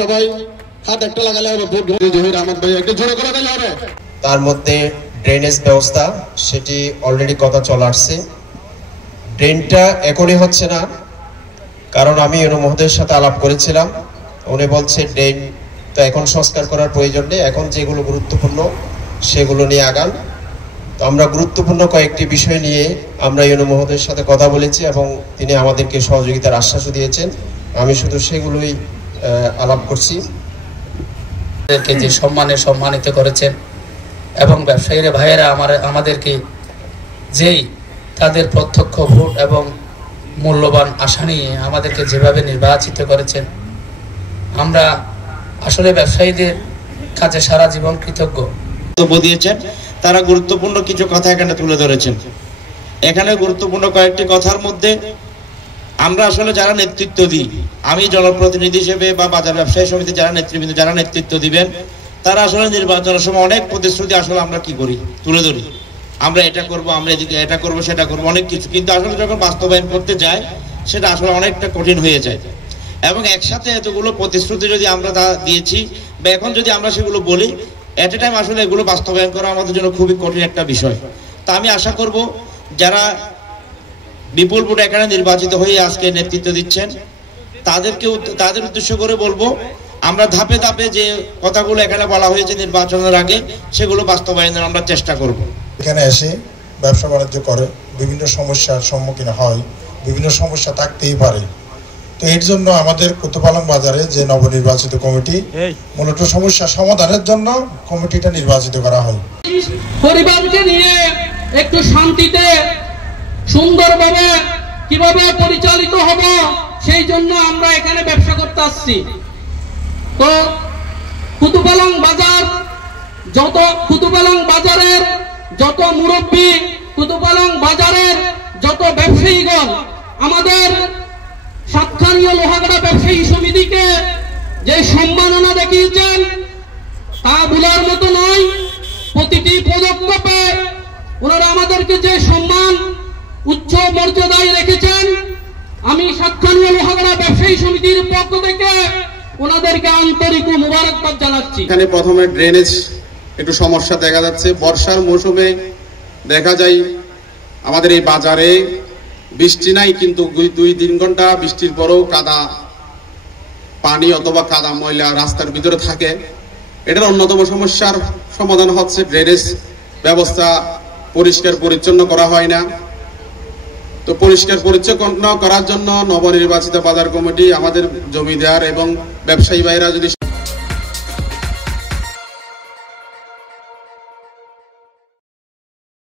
সবাই হাত একটা লাগালে হবে, ভোট জহির আহমদ ভাই একটু জোরে করে দিলে হবে। তার মধ্যে ড্রেনেজ ব্যবস্থা সেটি অলরেডি কথা চলে আসছে। ড্রেনটা এখনই হচ্ছে না, কারণ আমি ইউনো মহোদয়ের সাথে আলাপ করেছিলাম। উনি বলছে ড্রেন তো এখন সংস্কার করার প্রয়োজন নেই, এখন যেগুলো গুরুত্বপূর্ণ সেগুলো নিয়ে আগান। তো আমরা গুরুত্বপূর্ণ কয়েকটি বিষয় নিয়ে আমরা ইউনো মহোদয়ের সাথে কথা বলেছি এবং তিনি আমাদেরকে সহযোগিতার আশ্বাসও দিয়েছেন। আমি শুধু সেগুলোই আলাপ করছি। যে সম্মানিত করেছেন এবং ব্যবসায়ীরা ভাইয়েরা আমাদেরকে যেই তাদের প্রত্যক্ষ ভোট এবং মূল্যবান আশা নিয়ে আমাদেরকে যেভাবে নির্বাচিত করেছেন, আমরা আসলে ব্যবসায়ীদের কাছে সারা জীবন কৃতজ্ঞ। দিয়েছেন তারা গুরুত্বপূর্ণ কিছু কথা এখানে তুলে ধরেছেন। এখানে গুরুত্বপূর্ণ কয়েকটি কথার মধ্যে আমরা আসলে যারা নেতৃত্ব দিই, আমি জনপ্রতিনিধি হিসেবে বা বাজার ব্যবসায়ী সমিতি যারা নেতৃবৃন্দ যারা নেতৃত্ব দিবেন, তারা আসলে নির্বাচনের সময় অনেক প্রতিশ্রুতি আসলে আমরা কি করি তুলে ধরি, আমরা এটা করব, আমরা এদিকে এটা করব, সেটা করব, অনেক কিছু, কিন্তু আসলে যখন বাস্তবায়ন করতে যায় সেটা আসলে অনেকটা কঠিন হয়ে যায়। এবং একসাথে এতগুলো প্রতিশ্রুতি যদি আমরা দিয়েছি বা এখন যদি আমরা সেগুলো বলি এট এ টাইম, আসলে এগুলো বাস্তবায়ন করা আমাদের জন্য খুবই কঠিন একটা বিষয়। তা আমি আশা করব যারা বিপুল ভোটে এখানে নির্বাচিত হয়ে আজকে নেতৃত্ব দিচ্ছেন তাদের উদ্দেশ্য করে বলবো, আমরা ধাপে ধাপে যে কথাগুলো এখানে বলা হয়েছে নির্বাচনের আগে সেগুলো বাস্তবায়নের আমরা চেষ্টা করব। এখানে এসে ব্যবসা বাণিজ্য করে বিভিন্ন সমস্যার সম্মুখীন হয়, বিভিন্ন সমস্যা থাকতেই পারে। তো এর জন্য আমাদের কুতুপালং বাজারে যে নবনির্বাচিত কমিটি মূলত সমস্যা সমাধানের জন্য কমিটিটা নির্বাচিত করা হয়। পরিবারকে নিয়ে একটু শান্তিতে সুন্দরভাবে কিভাবে পরিচালিত হব সেই জন্য আমরা এখানে ব্যবসা করতে আসছি। তো কুতুপালং বাজারের যত মুরব্বী, কুতুপালং বাজারের যত ব্যবসায়ীগণ আমাদের সাতখানীয় লোহাগড়া ব্যবসায়ী সমিতিকে যে সম্মাননা দেখিয়েছেন তা ভুলার মতো নয়। প্রতিটি পদক্ষেপে ওনারা আমাদেরকে যে সম্মান উচ্চ মর্যাদায় রেখেছেন, আমি সাতখানীয় লোহাগড়া ব্যবসায়ী সমিতির পক্ষ থেকে ওনাদেরকে আন্তরিক মোবারকবাদ জানাচ্ছি। এখানে প্রথমে ড্রেনেজ একটু সমস্যা দেখা যাচ্ছে। বর্ষার মৌসুমে দেখা যায় আমাদের এই বাজারে বৃষ্টি নাই, কিন্তু 2-3 ঘন্টা বৃষ্টির পরেও কাদা পানি অথবা কাদা ময়লা রাস্তার ভিতরে থাকে। এটার অন্যতম সমস্যার সমাধান হচ্ছে ড্রেনেজ ব্যবস্থা পরিষ্কার পরিচ্ছন্ন করা হয় না। তো পরিষ্কার পরিচ্ছন্ন করার জন্য নবনির্বাচিত বাজার কমিটি, আমাদের জমিদার এবং ব্যবসায়ী ভাইরা যদি